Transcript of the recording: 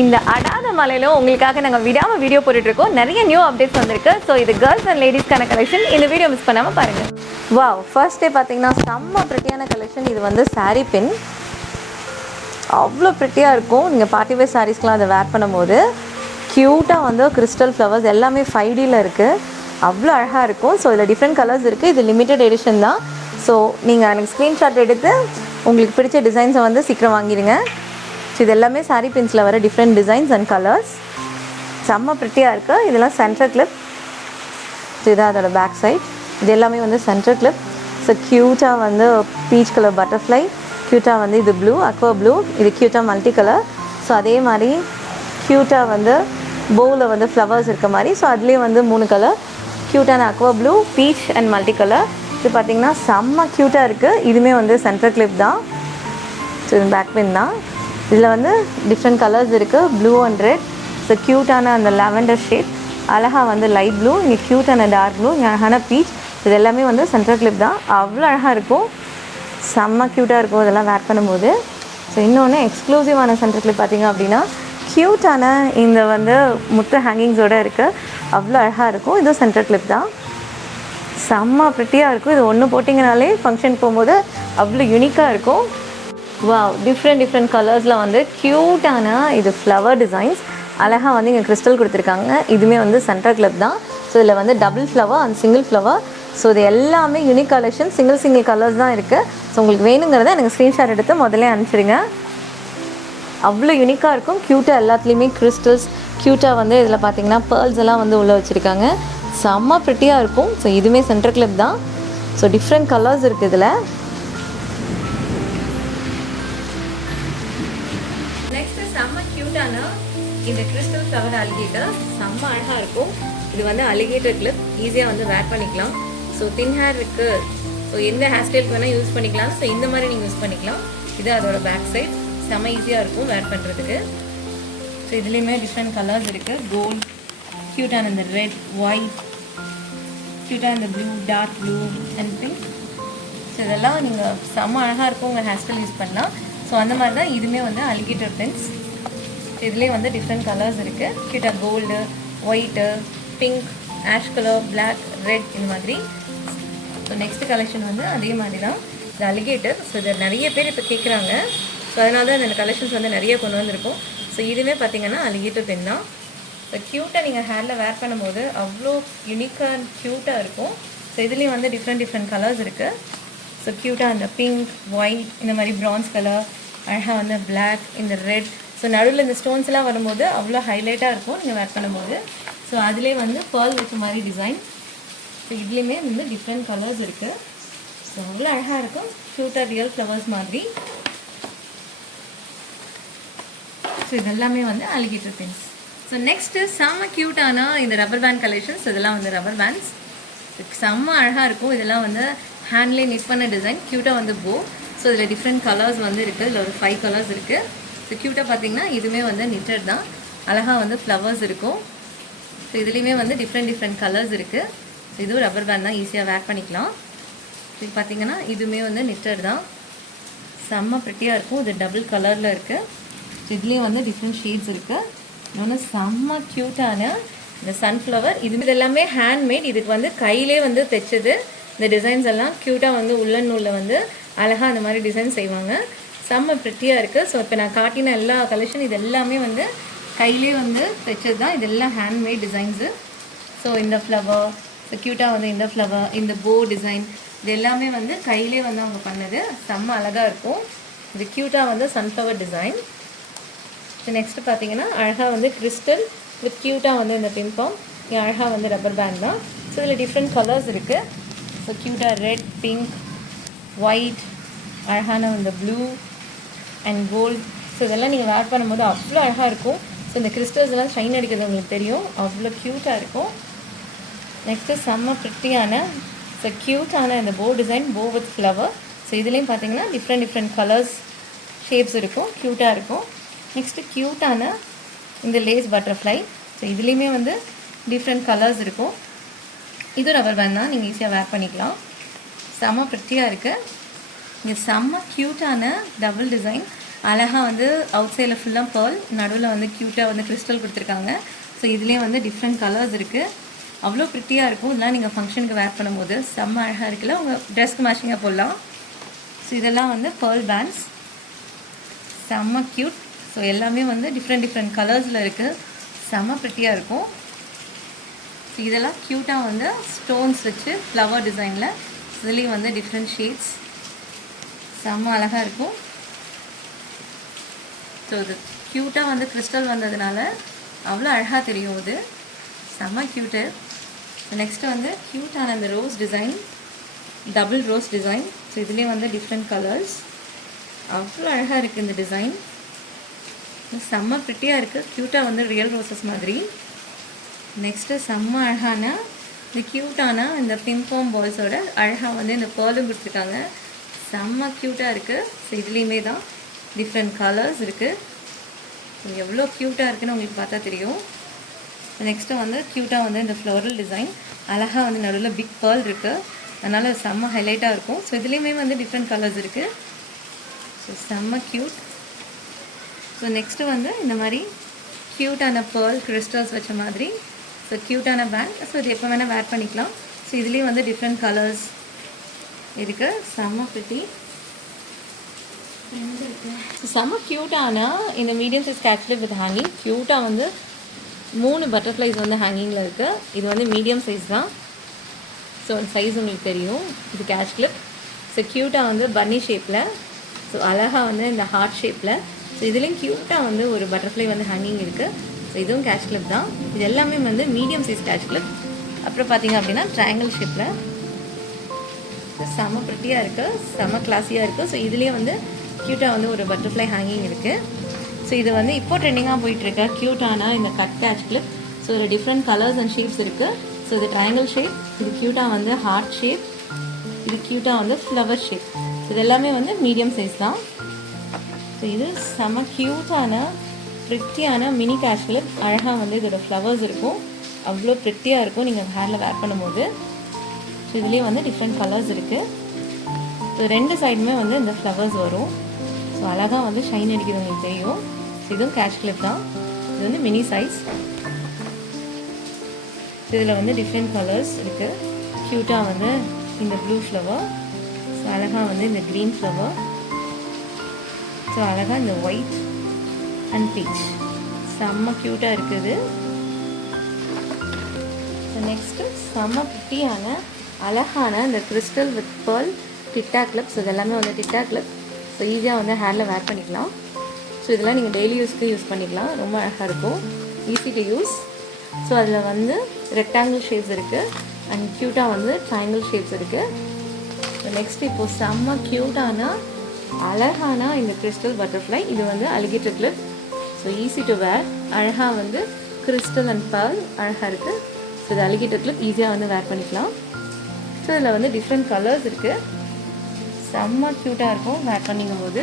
இந்த அடாத மலையில உங்களுக்காக நாங்கள் விடாமல் வீடியோ போட்டுட்ருக்கோம். நிறைய நியூ அப்டேட்ஸ் வந்திருக்கு. ஸோ இது கேர்ள்ஸ் அண்ட் லேடிஸ்க்கான கலெக்ஷன். இந்த வீடியோ மிஸ் பண்ணாமல் பாருங்கள். வாவ், ஃபர்ஸ்ட் டே பார்த்தீங்கன்னா செம்ம ப்ரிட்டியான கலெக்ஷன். இது வந்து சாரீ பின், அவ்வளோ ப்ரிட்டியாக இருக்கும். நீங்கள் பார்ட்டி வேர் சாரீஸ்க்கெலாம் அதை வேர் பண்ணும்போது க்யூட்டாக வந்து கிறிஸ்டல் ஃப்ளவர்ஸ் எல்லாமே 5Dயில் இருக்குது. அவ்வளோ அழகாக இருக்கும். ஸோ இதில் டிஃப்ரெண்ட் கலர்ஸ் இருக்குது. இது லிமிட்டட் எடிஷன் தான். ஸோ நீங்கள் எனக்கு ஸ்க்ரீன்ஷாட் எடுத்து உங்களுக்கு பிடிச்ச டிசைன்ஸை வந்து சீக்கிரம் வாங்கிடுங்க. ஸோ இது எல்லாமே சாரீ பின்ஸில் வர டிஃப்ரெண்ட் டிசைன்ஸ் அண்ட் கலர்ஸ். செம்ம ப்ரிட்டியாக இருக்குது. இதெல்லாம் சென்டர் கிளிப். ஸோ இதான் அதோட பேக் சைட். இது எல்லாமே வந்து சென்டர் கிளிப். ஸோ க்யூட்டாக வந்து பீச் கலர் பட்டர்ஃப்ளை, க்யூட்டாக வந்து இது ப்ளூ, அக்வா ப்ளூ, இது க்யூட்டாக மல்டி கலர். ஸோ அதே மாதிரி க்யூட்டாக வந்து போவில் வந்து ஃப்ளவர்ஸ் இருக்க மாதிரி. ஸோ அதுலேயே வந்து 3 கலர், க்யூட்டான Aqua blue, beach and multi colour. இது பார்த்திங்கன்னா செம்ம க்யூட்டாக இருக்குது. இதுவுமே வந்து சென்டர் கிளிப் தான். ஸோ இது பேக் பின் தான். இதில் வந்து டிஃப்ரெண்ட் கலர்ஸ் இருக்குது, ப்ளூ அண்ட் ரெட். ஸோ க்யூட்டான அந்த லாவெண்டர் ஷேட், அழகாக வந்து லைட் ப்ளூ, இங்கே க்யூட்டான டார்க் ப்ளூ, இங்கே அழகான பீச். இது எல்லாமே வந்து சென்டர் கிளிப் தான். அவ்வளோ அழகாக இருக்கும், செம்ம க்யூட்டாக இருக்கும் இதெல்லாம் வேர் பண்ணும்போது. ஸோ இன்னொன்று எக்ஸ்க்ளூசிவான சென்டர் கிளிப் பார்த்திங்க அப்படின்னா க்யூட்டான இந்த வந்து முத்து ஹேங்கிங்ஸோடு இருக்குது. அவ்வளோ அழகாக இருக்கும். இதுவும் சென்டர் கிளிப் தான். செம்ம ப்ரிட்டியாக இருக்கும். இது ஒன்று போட்டிங்கனாலே ஃபங்க்ஷன் போகும்போது அவ்வளோ யூனிக்காக இருக்கும். வாவ், டிஃப்ரெண்ட் கலர்ஸில் வந்து க்யூட்டான இது ஃப்ளவர் டிசைன்ஸ். அழகாக வந்து இங்கே கிறிஸ்டல் கொடுத்துருக்காங்க. இதுவுமே வந்து சென்டர் கிளிப் தான். ஸோ இதில் வந்து double flower and single flower. So இது எல்லாமே யூனிக் கலெக்ஷன், சிங்கிள் கலர்ஸ் தான் இருக்குது. ஸோ உங்களுக்கு வேணுங்கிறத எனக்கு ஸ்க்ரீன்ஷாட் எடுத்து முதல்ல அனுப்பிச்சிடுங்க. அவ்வளோ யூனிக்காக இருக்கும். க்யூட்டாக எல்லாத்துலேயுமே கிறிஸ்டல்ஸ், க்யூட்டாக வந்து இதில் பார்த்தீங்கன்னா பேர்ல்ஸ் எல்லாம் வந்து உள்ளே வச்சுருக்காங்க. செம்ம ப்ரிட்டியாக இருக்கும். ஸோ இதுவுமே சென்டர் கிளிப் தான். ஸோ டிஃப்ரெண்ட் கலர்ஸ் இருக்குது இதில். நெக்ஸ்ட்டு செம்ம க்யூட்டான இந்த கிறிஸ்டல் ஃப்ளவர் அலிகேட்டர், செம்ம அழகாக இருக்கும். இது வந்து அலிகேட்டர் கிளிப், ஈஸியாக வந்து வேர் பண்ணிக்கலாம். ஸோ தின் ஹேர் இருக்குது, ஸோ எந்த ஹேர் ஸ்டைலுக்கு வேணால் யூஸ் பண்ணிக்கலாம். ஸோ இந்த மாதிரி நீங்கள் யூஸ் பண்ணிக்கலாம். இது அதோட பேக் சைட். செம்ம ஈஸியாக இருக்கும் வேர் பண்ணுறதுக்கு. ஸோ இதுலேயுமே டிஃப்ரெண்ட் கலர்ஸ் இருக்குது. கோல்ட், க்யூட்டான இந்த ரெட், ஒயிட், க்யூட்டாக இந்த blue, dark blue and pink. So இதெல்லாம் நீங்கள் செம்ம அழகாக இருக்கும், உங்கள் ஹேர் ஸ்டைல் யூஸ் பண்ணலாம். ஸோ அந்த மாதிரி தான் இதுவுமே வந்து அலிகேட்டர் பின்ஸ். இதுலேயே வந்து டிஃப்ரெண்ட் கலர்ஸ் இருக்குது. க்யூட்டாக gold, white, pink, ash colour, black, red, இந்த மாதிரி. ஸோ நெக்ஸ்ட் கலெக்ஷன் வந்து அதே மாதிரி தான், இது அலிகேட்டர். ஸோ இதை நிறைய பேர் இப்போ கேட்குறாங்க. ஸோ அதனால தான் இந்த கலெக்ஷன்ஸ் வந்து நிறைய கொண்டு வந்திருக்கும். ஸோ இதுவுமே பார்த்திங்கன்னா அலிகேட்டர் பென் தான். ஸோ க்யூட்டாக நீங்கள் ஹேரில் வேர் பண்ணும்போது அவ்வளோ யூனிக்காக க்யூட்டாக இருக்கும். ஸோ இதுலேயும் வந்து டிஃப்ரெண்ட் கலர்ஸ் இருக்குது. ஸோ க்யூட்டாக அந்த பிங்க், ஒயிட், இந்த மாதிரி ப்ரான்ஸ் கலர், அழகாக வந்து பிளாக், இந்த ரெட். ஸோ நடுவில் இந்த ஸ்டோன்ஸ்லாம் வரும்போது அவ்வளோ ஹைலைட்டாக இருக்கும் நீங்கள் வேர் பண்ணும்போது. ஸோ அதிலே வந்து பேர்ல் வச்ச மாதிரி டிசைன். ஸோ இதுலேயுமே வந்து டிஃப்ரெண்ட் கலர்ஸ் இருக்குது. ஸோ அவ்வளோ அழகாக இருக்கும், க்யூட்டாக ரியல் ஃப்ளவர்ஸ் மாதிரி. ஸோ இதெல்லாமே வந்து அலிகேட்டர் பின்ஸ். ஸோ நெக்ஸ்ட்டு செம்ம க்யூட்டான இந்த ரப்பர் பேண்ட் கலெக்ஷன்ஸ். இதெல்லாம் வந்து ரப்பர் பேண்ட்ஸ் செம்ம அழகாக இருக்கும். இதெல்லாம் வந்து ஹேண்ட்லேயே நிட் பண்ண டிசைன், க்யூட்டாக வந்து போ. ஸோ இதில் டிஃப்ரெண்ட் கலர்ஸ் வந்து இருக்குது. இதில் ஒரு 5 கலர்ஸ் இருக்குது. ஸோ க்யூட்டாக பார்த்திங்கன்னா இதுவுமே வந்து நிட்டட் தான். அழகாக வந்து ஃப்ளவர்ஸ் இருக்கும். ஸோ இதுலேயுமே வந்து டிஃப்ரெண்ட் கலர்ஸ் இருக்குது. ஸோ இதுவும் ரப்பர் பேண்ட் தான், ஈஸியாக வேர் பண்ணிக்கலாம். இது பார்த்திங்கன்னா இதுவுமே வந்து நிட்டட் தான். செம்ம ப்ரிட்டியாக இருக்கும். இது டபுள் கலரில் இருக்குது. ஸோ இதுலேயும் வந்து டிஃப்ரெண்ட் ஷேட்ஸ் இருக்குது. இன்னொன்று செம்ம க்யூட்டான இந்த சன்ஃப்ளவர். இது எல்லாமே ஹேண்ட்மேட். இதுக்கு வந்து கையிலே வந்து தைச்சது. இந்த டிசைன்ஸ் எல்லாம் க்யூட்டாக வந்து உள்ளன் நூலில் வந்து அழகாக அந்த மாதிரி டிசைன் செய்வாங்க. செம்ம ப்ரிட்டியாக இருக்குது. ஸோ இப்போ நான் காட்டின எல்லா கலெக்ஷன் இது எல்லாமே வந்து கையிலே வந்து தைச்சது தான். இதெல்லாம் ஹேண்ட்மேட் டிசைன்ஸு. ஸோ இந்த ஃப்ளவர், ஸோ க்யூட்டாக வந்து இந்த ஃப்ளவர், இந்த போ டிசைன், இது எல்லாமே வந்து கையிலே வந்து அவங்க பண்ணது. செம்ம அழகாக இருக்கும். இது க்யூட்டாக வந்து சன்ஃப்ளவர் டிசைன். ஸோ நெக்ஸ்ட்டு பார்த்தீங்கன்னா அழகாக வந்து கிறிஸ்டல் வித் க்யூட்டாக வந்து இந்த பிம்பாம், இங்கே அழகாக வந்து ரப்பர் பேண்ட் தான். ஸோ இதில் டிஃப்ரெண்ட் கலர்ஸ் இருக்குது. ஸோ க்யூட்டாக ரெட், பிங்க், ஒயிட், அழகான இந்த ப்ளூ அண்ட் கோல்ட். ஸோ இதெல்லாம் நீங்கள் வேர் பண்ணும்போது அவ்வளோ அழகாக இருக்கும். ஸோ இந்த கிறிஸ்டல்ஸ் எல்லாம் ஷைன் அடிக்கிறது உங்களுக்கு தெரியும், அவ்வளோ க்யூட்டாக இருக்கும். நெக்ஸ்ட்டு செம்ம ப்ரிட்டியான ஸோ க்யூட்டான இந்த போ டிசைன், போ வித் ஃப்ளவர். ஸோ இதுலேயும் பார்த்தீங்கன்னா டிஃப்ரெண்ட் கலர்ஸ், ஷேப்ஸ் இருக்கும், க்யூட்டாக இருக்கும். நெக்ஸ்ட்டு க்யூட்டான இந்த லேஸ் பட்டர்ஃப்ளை. ஸோ இதுலேயுமே வந்து டிஃப்ரெண்ட் கலர்ஸ் இருக்கும். இது ரப்பர் பேண்ட் தான், நீங்கள் ஈஸியாக வேர் பண்ணிக்கலாம். செம்ம ப்ரிட்டியாக இருக்குது. இங்கே செம்ம க்யூட்டான டபுள் டிசைன், அழகாக வந்து அவுட் சைடில் ஃபுல்லாக பேர்ல், நடுவில் வந்து க்யூட்டாக வந்து கிறிஸ்டல் கொடுத்துருக்காங்க. ஸோ இதுலேயே வந்து டிஃப்ரெண்ட் கலர்ஸ் இருக்குது. அவ்வளோ ப்ரிட்டியாக இருக்கும். இதெல்லாம் நீங்கள் ஃபங்க்ஷனுக்கு வேர் பண்ணும்போது செம்ம அழகாக இருக்குல்ல, உங்கள் ட்ரெஸ்க்கு மேட்சிங்காக போடலாம். ஸோ இதெல்லாம் வந்து பேர்ல் பேண்ட்ஸ், செம்ம க்யூட். ஸோ எல்லாமே வந்து டிஃப்ரெண்ட் கலர்ஸில் இருக்குது, செம்ம ப்ரிட்டியாக இருக்கும். ஸோ இதெல்லாம் க்யூட்டாக வந்து ஸ்டோன்ஸ் வச்சு ஃப்ளவர் டிசைனில், இதுலேயும் வந்து டிஃப்ரெண்ட் ஷேட்ஸ், செம்ம அழகாக இருக்கும். ஸோ இது க்யூட்டாக வந்து கிறிஸ்டல் வந்ததுனால அவ்வளோ அழகாக தெரியும். இது செம்ம க்யூட்டு. நெக்ஸ்ட்டு வந்து க்யூட்டான அந்த rose design, double rose design. So இதுலேயே வந்து டிஃப்ரெண்ட் கலர்ஸ், அவ்வளோ அழகாக இருக்குது இந்த டிசைன். செம்ம ப்ரிட்டியாக இருக்குது, க்யூட்டாக வந்து ரியல் ரோசஸ் மாதிரி. நெக்ஸ்ட்டு செம்ம அழகான இந்த க்யூட்டான இந்த பிம்பாம் பால்ஸோட அழகாக வந்து இந்த பேர்லும் கொடுத்துருக்காங்க, செம்ம க்யூட்டாக இருக்குது. ஸோ இதுலேயுமே தான் டிஃப்ரெண்ட் கலர்ஸ் இருக்குது. எவ்வளோ க்யூட்டாக இருக்குதுன்னு உங்களுக்கு பார்த்தா தெரியும். நெக்ஸ்ட்டு வந்து க்யூட்டாக வந்து இந்த ஃப்ளோரல் டிசைன், அழகாக வந்து நடுவில் பிக் பேர்ல் இருக்குது, அதனால் செம்ம ஹைலைட்டாக இருக்கும். ஸோ இதுலேயுமே வந்து டிஃப்ரெண்ட் கலர்ஸ் இருக்குது. ஸோ செம்ம க்யூட். ஸோ நெக்ஸ்ட்டு வந்து இந்த மாதிரி க்யூட்டான பேர்ல் கிறிஸ்டல்ஸ் வச்ச மாதிரி, ஸோ க்யூட்டான பேண்ட். ஸோ இது எப்போ வேணால் வேர் பண்ணிக்கலாம். ஸோ இதுலேயும் வந்து டிஃப்ரெண்ட் கலர்ஸ் இருக்குது, செம்ம ப்ரிட்டி. செம்ம க்யூட்டான இந்த medium size catch clip with hanging. க்யூட்டாக வந்து 3 பட்டர்ஃப்ளைஸ் வந்து ஹேங்கிங்கில் இருக்குது. இது வந்து மீடியம் சைஸ் தான். ஸோ சைஸ் உங்களுக்கு தெரியும். இது கேட்ச் கிளிப். ஸோ க்யூட்டாக வந்து பன்னி ஷேப்பில், ஸோ அழகாக வந்து இந்த ஹார்ட் ஷேப்பில். ஸோ இதுலேயும் க்யூட்டாக வந்து ஒரு பட்டர்ஃப்ளை வந்து ஹேங்கிங் இருக்குது. ஸோ இதுவும் கேட்ச் கிளிப் தான். இது எல்லாமே வந்து மீடியம் சைஸ் கேட்ச் கிளிப். அப்புறம் பார்த்திங்க அப்படின்னா ட்ரையாங்கிள் ஷேப்பில் செம்ம ப்ரிட்டியாக இருக்குது, செம்ம கிளாஸியாக இருக்குது. ஸோ இதுலேயே வந்து க்யூட்டாக வந்து ஒரு பட்டர்ஃப்ளை ஹேங்கிங் இருக்குது. ஸோ இது வந்து இப்போ ட்ரெண்டிங்காக போயிட்டுருக்க க்யூட்டான இந்த கட் கேட்ச் கிளிப். ஸோ ஒரு டிஃப்ரெண்ட் கலர்ஸ் அண்ட் ஷேப்ஸ் இருக்குது. ஸோ இது ட்ரையாங்கிள் ஷேப், இது க்யூட்டாக வந்து ஹார்ட் ஷேப், இது க்யூட்டாக வந்து ஃப்ளவர் ஷேப். இது எல்லாமே வந்து மீடியம் சைஸ் தான். ஸோ இது செம்ம க்யூட்டான ப்ரிட்டியான மினி கேட்ச் கிளிப். அழகாக வந்து இதோட ஃப்ளவர்ஸ் இருக்கும், அவ்வளோ ப்ரிட்டியாக இருக்கும் நீங்கள் ஹேரில் வேர் பண்ணும்போது. ஸோ இதுலேயே வந்து டிஃப்ரெண்ட் கலர்ஸ் இருக்குது. ஸோ 2 சைடுமே வந்து இந்த ஃப்ளவர்ஸ் வரும். ஸோ அழகாக வந்து ஷைன் அடிக்கிறது உங்களுக்கு தெரியும். ஸோ இதுவும் கேட்ச் கிளிப் தான். இது வந்து மினி சைஸ். இதில் வந்து டிஃப்ரெண்ட் கலர்ஸ் இருக்குது. க்யூட்டாக வந்து இந்த ப்ளூ ஃப்ளவர், ஸோ அழகாக வந்து இந்த க்ரீன் ஃப்ளவர், ஸோ அழகாக இந்த ஒயிட் அண்ட் பீச், செம்ம க்யூட்டாக இருக்குது. ஸோ நெக்ஸ்ட்டு செம்ம ப்ரிட்டியான அழகான இந்த கிறிஸ்டல் வித் பேர்ல் டிட்டா கிளிப்ஸ். இதெல்லாமே வந்து டிட்டா கிளிப். ஸோ ஈஸியாக வந்து ஹேரில் வேர் பண்ணிக்கலாம். ஸோ இதெல்லாம் நீங்கள் டெய்லி யூஸ்க்கு யூஸ் பண்ணிக்கலாம், ரொம்ப அழகாக இருக்கும், ஈஸி டு யூஸ். ஸோ அதில் வந்து ரெக்டாங்கிள் ஷேப்ஸ் இருக்குது அண்ட் க்யூட்டாக வந்து ட்ரையாங்கிள் ஷேப்ஸ் இருக்குது. ஸோ நெக்ஸ்ட் இப்போது செம்ம க்யூட்டான அழகான இந்த கிறிஸ்டல் பட்டர்ஃப்ளை. இது வந்து alligator clip. So easy to wear, அழகாக வந்து கிறிஸ்டல் அண்ட் பேர்ல் அழகாக இருக்குது. ஸோ இது அலிகேட்டர் கிளிப், ஈஸியாக வந்து வேர் பண்ணிக்கலாம். ஸோ இதில் வந்து டிஃப்ரெண்ட் கலர்ஸ் இருக்குது, செம்ம க்யூட்டாக இருக்கும் வேர் பண்ணிக்கும் போது.